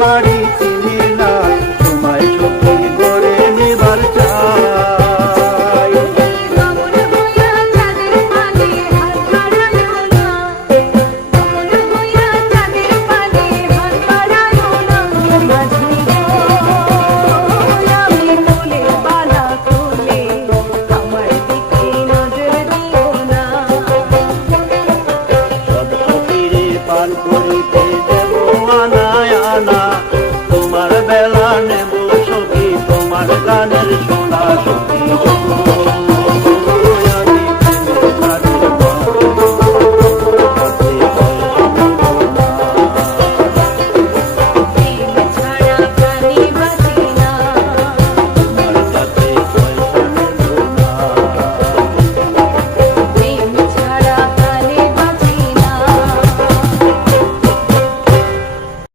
বাড়ি চিনি না, তোমায় সখী করে নিবার চাই। কমল হইয়া চাঁদের পানে হাত বাড়ানো না, কমল হইয়া চাঁদের পানে হাত বাড়ানো না, মাঝি গো আমি ফুলের বালা খুলে আমার দিকে নজর দিও না। সব ফকিরে পান করে